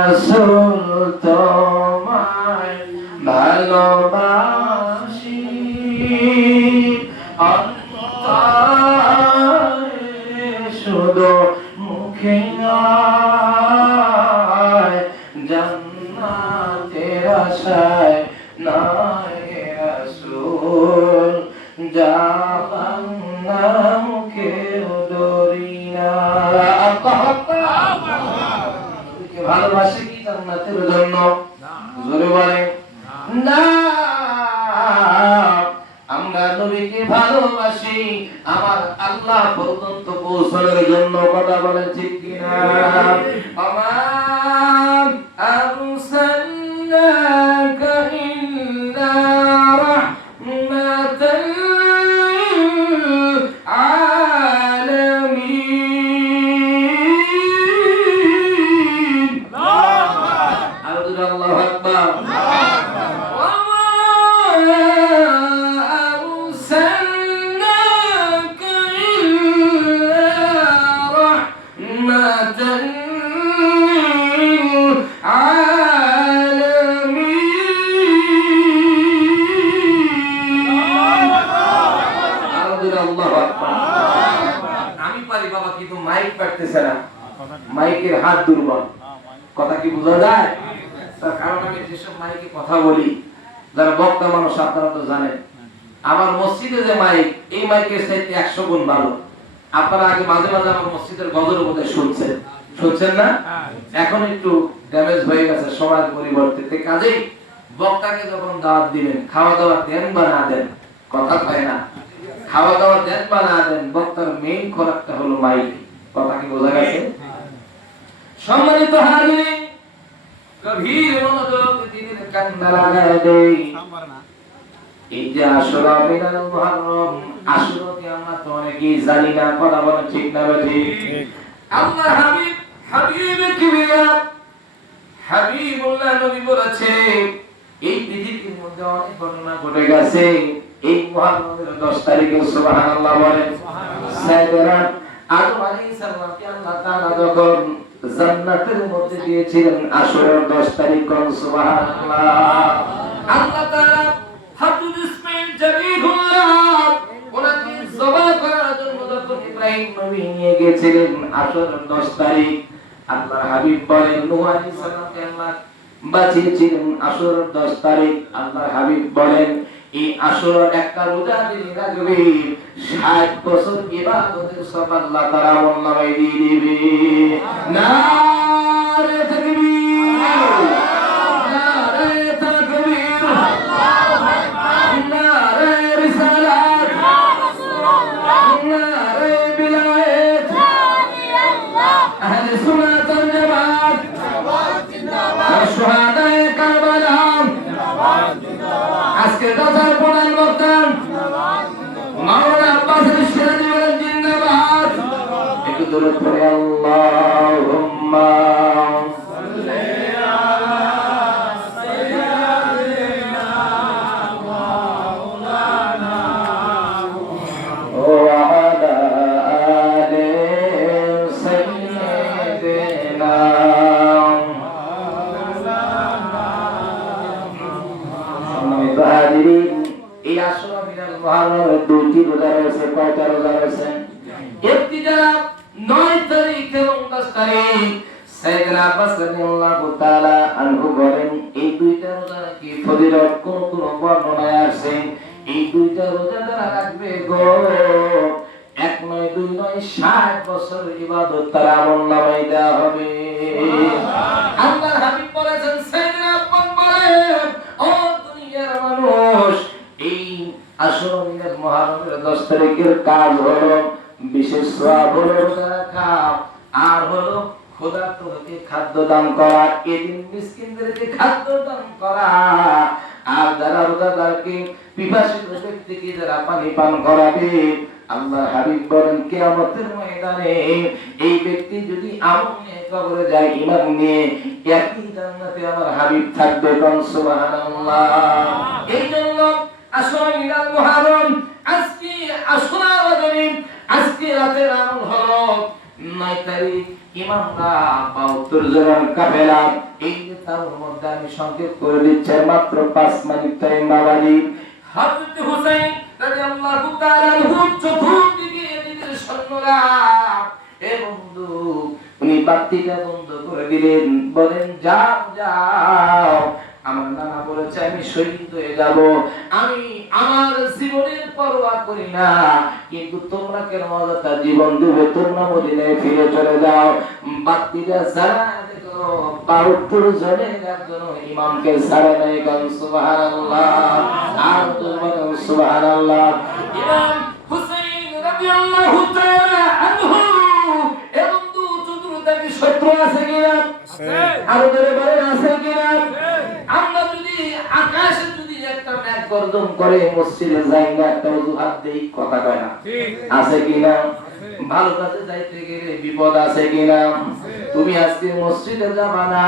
রাসূল তোমায় ভালোবাসি অন্তরে শুধু মুখে নয় জান্নাতের আশায় নয় রাসূল যাবান না মুখে দরি না ভালোবাসে কি জান্নাতের জন্য জোরে বলেন না আমরা নবীকে ভালোবাসি আমার আল্লাহ পর্যন্ত পৌঁছানোর জন্য কথা বলেন ঠিক কিনা আমার আরসালনাকা ইল্লা রাহমাতাল লিল আলামিন আল্লাহু আকবার আমি পারি বাবা কিন্তু মাইক পারতেছে না মাইকের হাত দুর্বল কথা কি বোঝা যায় তার কারণ আমি যেসব মাইকে কথা বলি যারা বক্তা মানুষ আপনারা তো জানেন আমার মসজিদে যে মাইক এই মাইকের চাইতে 100 গুণ ভালো আপনারা আগে মাঝে মাঝে আমার মসজিদের গজলের মধ্যে শুনছেন না এখন একটু ড্যামেজ হয়ে গেছে সময়ের পরিবর্তে কাজেই বক্তাকে যখন দাওয়াত দিবেন খাওয়া দাওয়া দেন বা না দেন কথা হয় না খাওয়া দাওয়া দেন বা না দেন বক্তার মেইন খোরাকটা হলো মাইক কথা কি বোঝা গেছে সম্মানিত হাজিরিন গভীর মনোযোগ দিয়ে কান্না লাগায় দেই এই যে আশুরা মিনাল মুহররম আশুরা কি আমরা তো অনেকেই জানি না কথা বলেন ঠিক না ঠিক আল্লাহ হাবিব কিবরিয়া হাবিবুল্লাহ নবী বলেছে এই পৃথিবীর মধ্যে অনেক ঘটনা ঘটে গেছে এই মুহররমের 10 তারিখে সুবহানাল্লাহ বলেন সাইয়েদনা আদম আলাইহিস সালামকে আল্লাহ তাআলা যখন জান্নাতের মধ্যে দিয়েছিলেন আশুরার 10 তারিখ কোন সুবহানাল্লাহ আল্লাহ তাআলা হাফিজ ইসমাঈল জাবিহুল্লাহ ওনাকে জবাহ করার জন্য যখন ইব্রাহিম নবী নিয়ে গিয়েছিলেন আশুরার 10 তারিখ আল্লাহর হাবিব বলেন নূহ আলাইহিস সালামকে আল্লাহ বাঁচিয়েছিলেন আশুরার 10 তারিখ আল্লাহর হাবিব বলেন এই আশুরার একটা রোজা দিলে রাখবে 60 বছর ইবাদতের সওয়াব আল্লাহ তাআলা আমলনামায় দিয়ে দিবে নারে তাকবীর নারে তাকবীর আল্লাহু আকবার নারে রিসালাত ইয়া রাসূলুল্লাহ নারে বিলায়াত ইয়া আল্লাহ আহলে সুন্নাত ওয়াল জামাত জিন্দাবাদ জিন্দাবাদ শুহাদায়ে কারবালা জিন্দাবাদ জিন্দাবাদ আজকে দাদার প্রধান বক্তা মাওলানা আব্বাস আল-শিরাজি বলেন জিন্দাবাদ একটু দরুদ পড়ে আল্লাহুম্মা সাল্লি আলা সাইয়্যিদিনা মাওলানা ওয়া আলা আলি সাইয়্যিদিনা এই আশুরা মিনাল মুহররমের দুইটি রোজা রয়েছে কয়টা রোজা রয়েছে একটি যারা 9 তারিখ এবং 10 তারিখ সাইয়েদনা আব্বাস রাদিয়াল্লাহু তাআলা আনহু বলেন এই দুইটা রোজা কি ফজিলত কোন বর্ণনায় আছে এই দুইটা রোজা যারা রাখবে গো এক নয় দুই নয় 60 বছর ইবাদত তার আমলনামায় দেওয়া হবে আল্লাহর হাবিব বলেছেন সাইয়েদনা আব্বাস বলেন ও দুনিয়ার মানুষ এই আশুরা মিনাল মুহররমের 10 তারিখের কাজ হলো বিশেষ সওয়াব হলো রোজা রাখা আর হলো ক্ষুধার্তকে খাদ্য দান করা এদিন মিসকিনদেরকে খাদ্য দান করা আর যারা রোজাদারকে পিপাসিত ব্যক্তিকে যারা পানি পান করাবে আল্লাহর হাবিব বলেন কিয়ামতের ময়দানে এই ব্যক্তি যদি আমল নিয়ে কবরে যায় ঈমান নিয়ে একই জান্নাতে আমার হাবিব থাকবে কোন সুবহানাল্লাহ এইজন্য আশুরা মিনাল মুহররম আজকে আশুরা রজনী আজকে রাতের আমল হলো 9 তারিখ ইমামরা 72 জনের কাফেলা। এই যে তার মধ্যে আমি সংক্ষেপ করে দিচ্ছি, মাত্র 5 মিনিট টাইম বাবাজি। হযরত হুসাইন রাদিয়াল্লাহু তাআলা আনহু চতুর্দিকে এদিকে সৈন্যরা, এ বন্ধু উনি বাতিটা বন্ধ করে দিলেন, বলেন যাও যাও, আমার নানা বলেছে আমি শহীদ হয়ে যাব, আমি আমার জীবনের পরোয়া করি না, কিন্তু তোমরা কেন অযথা জীবন দেবে, তোমরা মদিনায় ফিরে চলে যাও। বাতিটা জ্বালায় দেখো 72 জনের একজন ইমামকে ছাড়ে নাই। সুবহানাল্লাহ, আর তোমরা সুবহানাল্লাহ। ইমাম হুসাইন রাদিয়াল্লাহু তাআলা আনহু এবং চতুর্দিকে শত্রু আছে কিনা? আরো ধরে বলে আছে কিনা? আমরা যদি আকাশে যদি একটা মেঘ গর্জন করে মসজিদে যাই না, একটা অজুহাত দেই, কথা কয় না, আছে কিনা? ভালো কাজে যাইতে গেলে বিপদ আছে কিনা? তুমি আজকে মসজিদে যাবা না,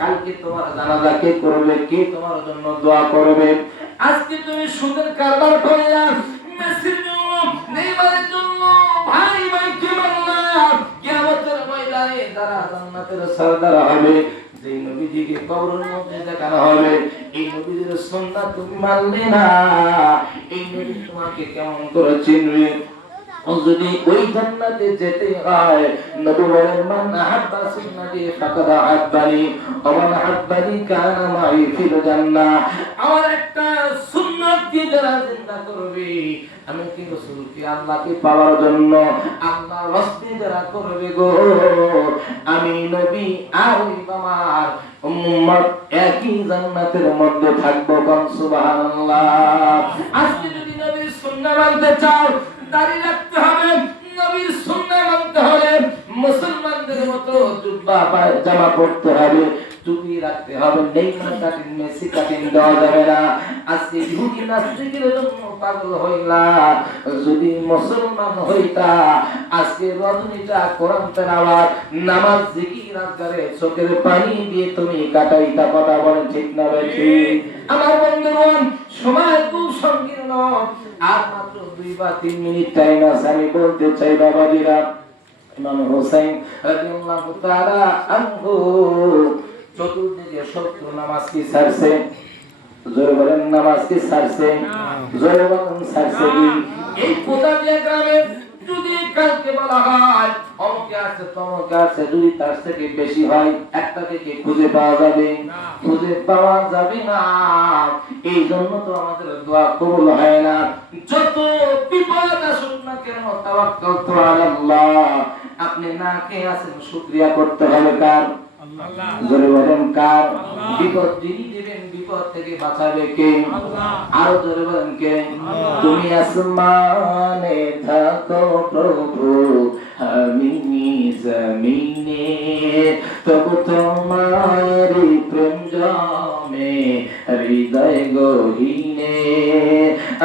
কালকে তোমার জানাজা কে করবে, কে তোমার জন্য দোয়া করবে? আজকে তুমি সুদের কারবার করলা, মেসির জন্য, নেইমারের জন্য, ভাই ভাইকে মারলা, কিয়ামতের ময়দানে তারা জান্নাতের সরদার হবে, যেই নবীজিকে কবরের মধ্যে দেখানো হবে, এই নবীর সুন্নাত তুমি মানলে না, এই নবী তোমাকে কেমন করে চিনবে? যদি ওই জান্নাতে যেতে হয়, নবী বলেন মান আহাব্বা সুন্নতি ফাকাদ আহাব্বানি ওয়া মান আহাব্বানি কানা মাই ফিল জান্নাহ। আমার একটা সুন্নাত দিয়ে যারা জিন্দা করবে, আমি কি রাসূলকে আল্লাহকে পাওয়ার জন্য আল্লাহর রাস্তে যারা করবে গো, আমি নবী আর আমার উম্মত একই জান্নাতের মধ্যে থাকবো। সুবহানাল্লাহ। আজকে যদি নবীর সুন্নাহ মানতে চাও, দাড়ি রাখতে হবে, নবীর সুন্নাহ মানতে হলে মুসলমানদের মতো জুব্বা জামা পরতে হবে, টুপি রাখতে হবে, নেইমার কাটিং মেসি কাটিং দেওয়া যাবে না। আজকে ইহুদি নাস্তিকের জন্য পাগল হইলা, যদি মুসলমান হইতা আজকে রজনীটা কোরআন তেলাওয়াত, নামাজ, জিকির, আজকারে চোখের পানি দিয়ে তুমি কাটাইতা। কথা বলেন ঠিক না বেশি? আমার বন্ধুগণ, সময় খুব সংকীর্ণ, আর মাত্র 2 বা 3 মিনিট টাইম আছে। আমি বলতে চাই বাবাজিরা, ইমাম হুসাইন রাদিয়াল্লাহু তাআলা আনহু চতুর্দিকে শত্রু নামাজ কি ছাড়ছে? জোরে বলেন, নামাজ কি ছাড়ছে? জোরে বলেন, ছাড়ছে কি? এই কোদালিয়া গ্রামে যদি কালকে বলা হয় অমুকে আছে তমুকে আছে, যদি তার থেকে বেশি হয়, একটাকে কি খুঁজে পাওয়া যাবে? খুঁজে পাওয়া যাবে না। এই জন্য তো আমাদের দোয়া কবুল হয় না। যত বিপদ আসুক না কেন, তাওয়াক্কাল তু আলাল্লাহ। আপনি না কে আছেন, শুকরিয়া করতে হবে কার? আল্লাহ। জোরে বলেন, কার? বিপদ যিনি দিবেন, বিপদ থেকে বাঁচাবে কে? আরো জোরে বলেন, কে? তুমি আসমানে থাকো প্রভু, আমি জমিনে, তবু তোমারি প্রেম জমে হৃদয় গহীনে।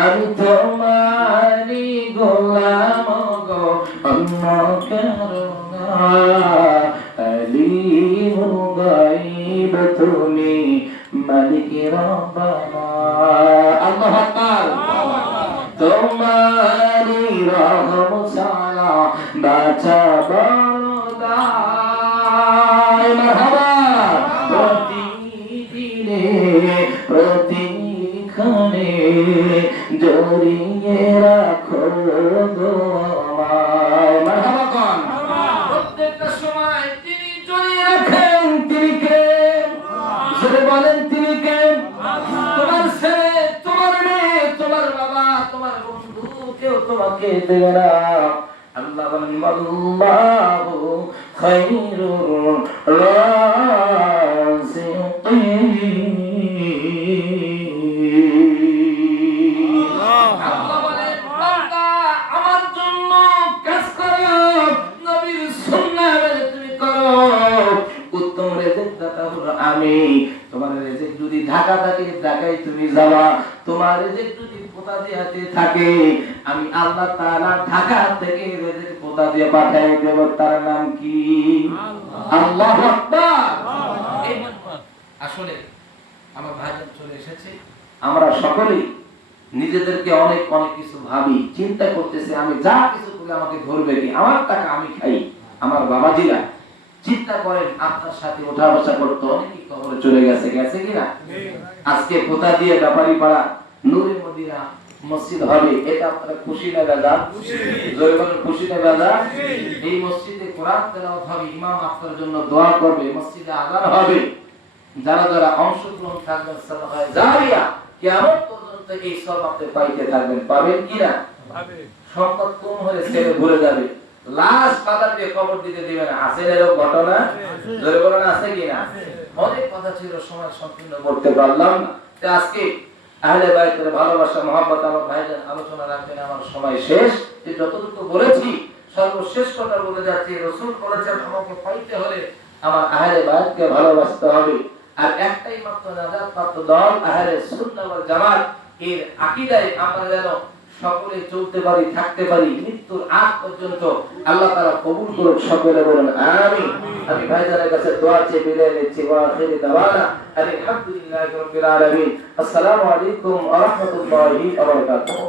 আমি তোমারি গোলাম গো, অন্য কারো না। আলিমুল গায়ব তুমি, মালিক রব্বানা। আল্লাহু আকবার। তোমারি রহম ছাড়া বাঁচা বড়দাই। মারহাবা। প্রতিদিনে প্রতিক্ষণে জড়িয়ে রাখো গো আমায়। মারহাবা কোন? প্রত্যেকটা সময় তিনি জড়িয়ে রাখেন। তিনি কে? সেটা বলেন, তিনি কে? তোমার ছেলে, তোমার মেয়ে, তোমার বাবা, তোমার বন্ধু কেউ তোমাকে দেবে না। আল্লাহ বলেন, আল্লাহু খায়রুর রাযিকিন। আল্লাহ বলেন, বান্দা আমার জন্য কাজ করো, নবীর সুন্নাহ মেনে তুমি করো, উত্তম রিজিক দাতা হলো আমি। তোমার রিজিক যদি ঢাকা থাকে, ঢাকায় তুমি যাবা। তোমার রিজিক যদি পোতা দিয়াতে থাকে, আমি আল্লাহ তাআলা ঢাকা থেকে রিজিক পোতা দিয়ে পাঠিয়ে দেব। তার নাম কি? আল্লাহু আকবার। আসলে আমার ভাইজান চলে এসেছে, আমরা সকলেই নিজেদেরকে অনেক অনেক কিছু ভাবি, চিন্তা করতেছি, আমি যা কিছু করি আমাকে ধরবে কি, আমার টাকা আমি খাই, আমার বাবাজিরা চিন্তা করেন, আপনার সাথে ওঠা বসা করতে অনেকেই কবরে চলে গেছে, গেছে কিনা? আজকে কোথা দিয়ে ব্যাপারী পাড়া নূরে মদিনা মসজিদ হবে, এটা আপনারা খুশি না দাদা? জোরে বলেন খুশি না দাদা? এই মসজিদে কোরআন তেলাওয়াত হবে, ইমাম আপনার জন্য দোয়া করবে, মসজিদে আযান হবে, যারা যারা অংশগ্রহণ থাকবেন সালাহ জারিয়া কিয়ামত পর্যন্ত এই সব আপনি পাইতে থাকবেন। পাবেন কিনা? পাবেন। সম্পদ কম হলে ছেড়ে ভুলে যাবে, লাশ পাতা দিয়ে কবর দিতে দিবে না। আছে এরকম ঘটনা? জোরে বলেন আছে কিনা? অনেক কথা ছিল, সময় সম্পূর্ণ করতে পারলাম না। তো আজকে আহলে বাইতের ভালোবাসা মহব্বত আমার ভাইদের আলোচনা রাখবেন, আমার সময় শেষ। যে যতটুকু বলেছি সর্বশেষ কথা বলে যাচ্ছি, রাসূল বলেছেন আমাকে পাইতে হলে আমার আহলে বাইতকে ভালোবাসতে হবে। আর একটাই মাত্র নাজাত প্রাপ্ত দল আহলে সুন্নাহ ওয়াল জামাত, এর আকীদায় আমরা যেন সকলে চলতে পারি, থাকতে পারি মৃত্যুর আগ পর্যন্ত। আল্লাহ তাআলা কবুল করুক, সকলে বলেন আমিন। আমি ভাইজানের কাছে দোয়া চেয়ে বিদায় নিচ্ছি। ওয়া আখিরু দাওয়ানা আলহামদুলিল্লাহি রাব্বিল আলামিন। আসসালামু আলাইকুম ওয়া রাহমাতুল্লাহি ওয়া বারাকাতুহু।